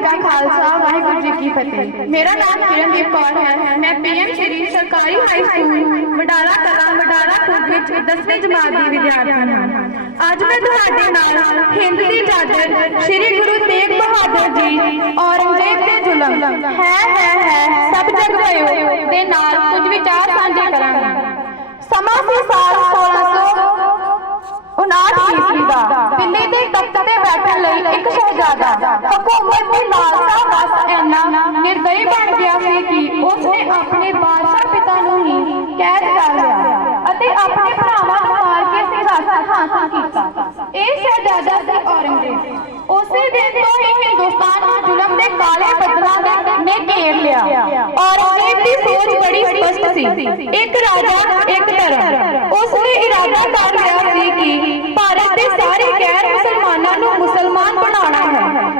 ਕਾ ਖਾਲਸਾ, ਵਾਹਿਗੁਰੂ ਜੀ ਕੀ ਫਤਿਹ। ਮੇਰਾ ਨਾਮ ਕਿਰਨਦੀਪ ਕੌਰ ਹੈ। ਮੈਂ ਪੀਐਮ ਸ਼੍ਰੀ ਸਰਕਾਰੀ ਹਾਈ ਸਕੂਲ ਵਡਾਲਾ ਕਲਾਂ, ਵਡਾਲਾ ਖੁਰਦ ਵਿੱਚ 10ਵੀਂ ਜਮਾਤ ਦੀ ਵਿਦਿਆਰਥਣ ਹਾਂ। ਅੱਜ ਮੈਂ ਤੁਹਾਡੇ ਨਾਲ ਹਿੰਦ ਦੀ ਚਾਦਰ ਸ਼੍ਰੀ ਗੁਰੂ ਤੇਗ ਬਹਾਦਰ ਜੀ, ਔਰੰਗਜ਼ੇਬ ਦੇ ਜ਼ੁਲਮ, ਹੈ ਹੈ ਹੈ, ਸਭ ਜਗ ਭਇਓ ਦੇ ਨਾਲ ਕੁਝ ਵਿਚਾਰ ਸਾਂਝੇ ਕਰਾਂਗਾ। ਸਮਾਂ ਸੀ ਸਾਲ 1600 ਉਨਾਟ ਈਸਵੀ ਦਾ ਦਿੱਲੀ ਦੇ ਤਖਤ ਤੇ ਬੈਠਣ ਲਈ ਇੱਕ ਸ਼ਹਿਜ਼ਾਦਾ ਹਕੂਮਤ ਦੀ ਲਾਲਸਾ ਬਸ ਇੰਨਾ ਨਿਰਦਈ ਬਣ ਗਿਆ ਸੀ ਕਿ ਉਸ ਨੇ ਆਪਣੇ ਬਾਦਸ਼ਾਹ ਪਿਤਾ ਨੂੰ ਹੀ ਕੈਦ ਕਰ ਲਿਆ ਅਤੇ ਆਪਣੇ ਭਰਾਵਾਂ ਨੂੰ ਮਾਰ ਕੇ ਸਿੰਘਾਸਨ ਹਾਸਲ ਕੀਤਾ। ਇਹ ਸ਼ਹਿਜ਼ਾਦਾ ਸੀ ਔਰੰਗਜ਼ੇਬ। ਉਸੇ ਦਿਨ ਤੋਂ ਹੀ ਹਿੰਦੁਸਤਾਨ ਨੂੰ ਜ਼ੁਲਮ ਦੇ ਕਾਲੇ ਬੱਦਲਾਂ ਦੇ ਨੇ ਘੇਰ ਲਿਆ। ਔਰੰਗਜ਼ੇਬ ਦੀ ਸੋਚ ਬੜੀ ਸਪਸ਼ਟ ਸੀ। ਇੱਕ ਰਾਜਾ ਇੱਕ ਧਰਮ। ਉਸ ਨੇ ਇਰਾਦਾ ਕਰ ਲਿਆ ਸੀ ਕਿ ਭਾਰਤ ਦੇ ਸਾਰੇ ਗੈਰ ਮੁਸਲਮਾਨਾਂ ਨੂੰ ਮੁਸਲਮਾਨ ਬਣਾਉਣਾ ਹੈ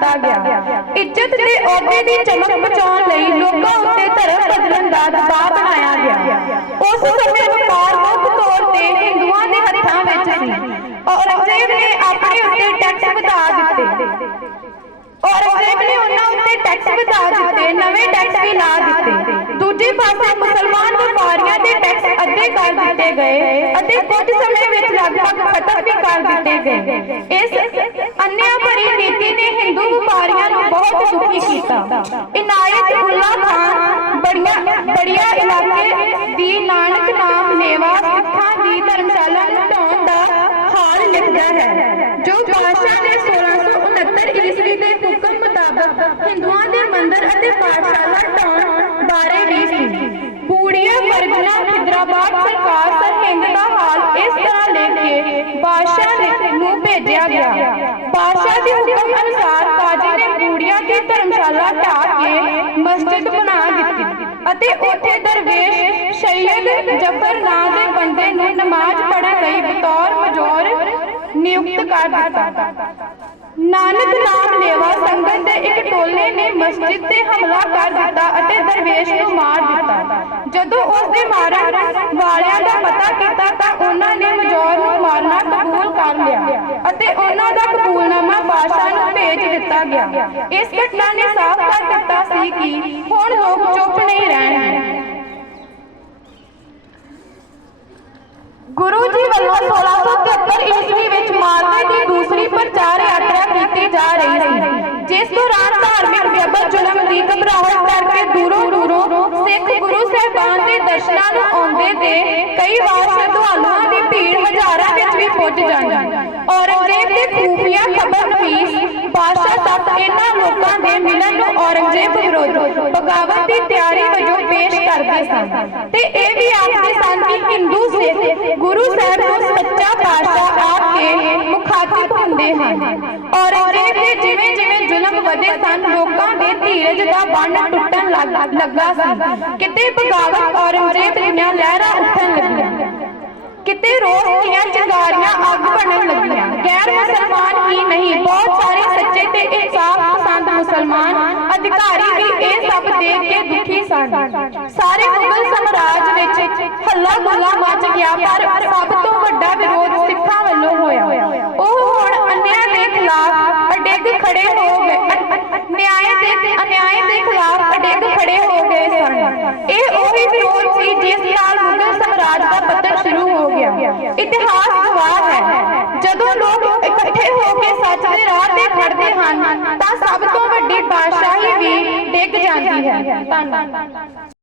ਦਿੱਤਾ ਗਿਆ। ਇੱਜ਼ਤ ਤੇ ਅਹੁਦੇ ਦੀ ਚਮਕ ਬਚਾਉਣ ਲਈ ਲੋਕਾਂ ਉੱਤੇ ਧਰਮ ਬਦਲਣ ਦਾ ਦਬਾਅ ਬਣਾਇਆ ਗਿਆ। ਉਸ ਸਮੇਂ ਵਪਾਰ ਮੁੱਖ ਤੌਰ ਤੇ ਹਿੰਦੂਆਂ ਦੇ ਹੱਥਾਂ ਵਿੱਚ ਸੀ ਔਰੰਗਜ਼ੇਬ ਨੇ ਆਪਣੇ ਉੱਤੇ ਟੈਕਸ ਵਧਾ ਦਿੱਤੇ। ਔਰੰਗਜ਼ੇਬ ਨੇ ਉਹਨਾਂ ਉੱਤੇ ਟੈਕਸ ਵਧਾ ਦਿੱਤੇ, ਨਵੇਂ ਟੈਕਸ ਵੀ ਲਾ ਦਿੱਤੇ। ਦੂਜੇ ਪਾਸੇ ਮੁਸਲਮਾਨ ਵਪਾਰੀਆਂ ਦੇ ਟੈਕਸ ਅੱਧੇ ਕਰ ਦਿੱਤੇ ਗਏ ਅਤੇ ਕੁਝ ਸਮੇਂ ਵਿੱਚ ਲਗਭਗ ਖਤਮ ਵੀ ਕਰ ਦਿੱਤੇ ਗਏ। ਇਸ ਅੰਨਿਆ ਭਰੀ ਨੀਤੀ ਨੇ ਹਿੰਦੂ ਵਪਾਰੀਆਂ ਨੂੰ ਬਹੁਤ ਦੁਖੀ ਕੀਤਾ। ਇਨਾਇਤ ਉੱਲਾ ਖਾਨ ਬੜੀਆਂ ਬੜੀਆ ਇਲਾਕੇ ਦੀ ਨਾਨਕ ਨਾਮ ਲੇਵਾ ਸਿੱਖਾਂ ਦੀ ਧਰਮਸ਼ਾਲਾ ਨੂੰ ਢਾਉਣ ਦਾ ਹਾਲ ਲਿਖਦਾ ਹੈ, ਜੋ ਬਾਦਸ਼ਾਹ ਨੇ 1669 ਈਸਵੀ ਦੇ ਹੁਕਮ ਮੁਤਾਬਕ ਹਿੰਦੂਆਂ ਦੇ ਮੰਦਿਰ ਅਤੇ ਪਾਠਸ਼ਾਲਾ ਢਾਉਣ ਬਾਰੇ ਵੀ ਸੀ ਬੂੜੀਆ ਪਰਗਨਾ ਖਿਦਰਾਬਾਦ ਸਰਕਾਰ ਸਰਹਿੰਦ ਦਾ ਹਾਲ ਇਸ ਤਰ੍ਹਾਂ ਲਿਖੇ ਬਾਦਸ਼ਾਹ ਨੇ- ਨੂੰ ਭੇਜਿਆ ਗਿਆ ਬਾਦਸ਼ਾਹ ਦੇ ਹੁਕਮ ਅਨੁਸਾਰ ਕਾਜੀ ਨੇ ਬੂੜੀਆ ਦੀ ਧਰਮਸ਼ਾਲਾ ਢਾਹ ਕੇ ਮਸਜਿਦ ਬਣਾ ਦਿੱਤੀ ਅਤੇ ਉੱਥੇ ਦਰਵੇਸ਼ ਸੈਯਦ ਜਫਰ ਨਾਂ ਦੇ ਬੰਦੇ ਨੂੰ ਨਮਾਜ਼ ਪੜ੍ਹਨ ਲਈ ਬਤੌਰ ਮਜੌਰ ਨਿਯੁਕਤ ਕਰ ਦਿੱਤਾ ਨਾਨਕ ਨਾਮ ਲੇਵਾ ਸੰਗਤ ਦੇ ਇੱਕ ਟੋਲੇ ਨੇ ਮਸਜਿਦ ਤੇ ਹਮਲਾ ਕਰ ਦਿੱਤਾ ਅਤੇ ਦਰਵੇਸ਼ ਨੂੰ ਮਾਰ ਦਿੱਤਾ ਜਦੋਂ ਉਸ ਦੇ ਮਾਰਨ ਵਾਲਿਆਂ ਦਾ ਪਤਾ ਕੀਤਾ ਤਾਂ ਉਹਨਾਂ ਨੇ ਮਜੌਰ ਨੂੰ ਮਾਰਨਾ ਕਬੂਲ ਕਰ ਲਿਆ ਅਤੇ ਉਹਨਾਂ ਦਾ ਕਬੂਲਨਾਮਾ ਬਾਦਸ਼ਾਹ ਨੂੰ ਭੇਜ ਦਿੱਤਾ ਗਿਆ। ਇਸ ਘਟਨਾ ਨੇ ਸਾਫ਼ ਕਰ ਦਿੱਤਾ ਸੀ ਕਿ ਹੁਣ ਲੋਕ ਚੁੱਪ ਨਹੀਂ ਰਹਿਣਗੇ ਗੁਰੂ ਜੀ ਵੱਲੋਂ 1673 ਈਸਵੀ ਵਿੱਚ ਮਾਲਵੇ ਦੀ ਦੂਸਰੀ ਪ੍ਰਚਾਰ ਯਾਤਰਾ ਕੀਤੀ ਜਾ ਰਹੀ ਸੀ, ਜਿਸ ਦੌਰਾਨ ਧਾਰਮਿਕ ਜਬਰ ਜ਼ੁਲਮ ਦੀ ਘਬਰਾਹਟ ਕਰਕੇ ਦੂਰੋਂ ਦੂਰੋਂ ਸਿੱਖ ਗੁਰੂ ਸਾਹਿਬਾਨ ਦੇ ਦਰਸ਼ਨਾਂ ਨੂੰ ਆਉਂਦੇ ਤੇ ਕਈ ਵਾਰ ਸ਼ਰਧਾਲੂਆਂ ਦੀ ਭੀੜ ਹਜ਼ਾਰਾਂ ਵਿੱਚ ਵੀ ਪੁੱਜ ਜਾਂਦੀ। ਔਰੰਗਜ਼ੇਬ ਦੇ ਖੂਫੀਆ ਖਬਰ ਨਵੀਸ ਬਾਦਸ਼ਾਹ ਤੱਕ ਇਹਨਾਂ ਲੋਕਾਂ ਦੇ ਮਿਲਣ ਨੂੰ ਔਰੰਗਜ਼ੇਬ ਵਿਰੁੱਧ ਬਗਾਵਤ ਦੀ ਤਿਆਰੀ ਵਜੋਂ ਪੇਸ਼ ਸਨ। ਤੇ ਇਹ ਵੀ ਆਖਦੇ ਸਨ ਕਿ ਹਿੰਦੂ ਸਿੱਖ ਗੁਰੂ ਸਾਹਿਬ ਨੂੰ ਸੱਚਾ ਪਾਤਸ਼ਾਹ ਆਪ ਕੇ ਮੁਖਾਤਿਬ ਹੁੰਦੇ ਹਨ। ਔਰੰਗਜ਼ੇਬ ਦੇ ਜਿਵੇਂ ਜਿਵੇਂ ਜ਼ੁਲਮ ਵਧੇ ਸਨ, ਲੋਕਾਂ ਦੇ ਧੀਰਜ ਦਾ ਬੰਨ ਟੁੱਟਣ ਲੱਗਾ ਸੀ। ਕਿਤੇ ਬਗਾਵਤ ਔਰੰਗਜ਼ੇਬ ਦੀਆਂ ਲਹਿਰਾਂ ਉੱਠਣ ਲੱਗੀਆਂ। ਕਿਤੇ ਰੋਸ ਦੀਆਂ ਚਿੰਗਾਰੀਆਂ ਅੱਗ ਬਣਨ ਲੱਗੀਆਂ। ਗੈਰ ਮੁਸਲਮਾਨ ਹੀ ਨਹੀਂ, ਬਹੁਤ ਸਾਰੇ ਸੱਚੇ ਤੇ ਇਨਸਾਫ ਪਸੰਦ ਮੁਸਲਮਾਨ ਅਧਿਕਾਰੀ ਵੀ ਇਹ ਸਭ ਦੇਖ ਕੇ ਦੁਖੀ ਸਾਰੇ ਮੁਗਲ ਸਾਮਰਾਜ ਵਿੱਚ ਹੱਲਾ ਗੁੱਲਾ ਮਚ ਗਿਆ, ਪਰ ਸਭ ਤੋਂ ਵੱਡਾ ਵਿਰੋਧ ਸਿੱਖਾਂ ਵੱਲੋਂ ਹੋਇਆ। ਉਹ ਹੁਣ ਅਨਿਆਂ ਦੇ ਖਿਲਾਫ ਅਡਿੱਗ ਖੜੇ ਹੋ ਗਏ ਨਿਆਂ ਦੇ, ਅਨਿਆਏ ਦੇ ਖਿਲਾਫ ਅਡਿੱਗ ਖੜੇ ਹੋ ਗਏ ਸਨ। ਇਹ ਉਹੀ ਵਿਰੋਧ ਸੀ ਜਿਸ ਨਾਲ ਮੁਗਲ ਸਾਮਰਾਜ ਦਾ ਪਤਨ ਸ਼ੁਰੂ ਹੋ ਗਿਆ। ਇਤਿਹਾਸ ਇਕੱਠੇ ਹੋ ਕੇ ਸੱਚ ਦੇ ਰਾਹ ਤੇ ਖੜਦੇ ਹਨ ਤਾਂ ਸਭ ਤੋਂ ਵੱਡੀ ਬਾਦਸ਼ਾਹੀ ਵੀ ਡਿੱਗ ਜਾਂਦੀ ਹੈ। ਧੰਨਵਾਦ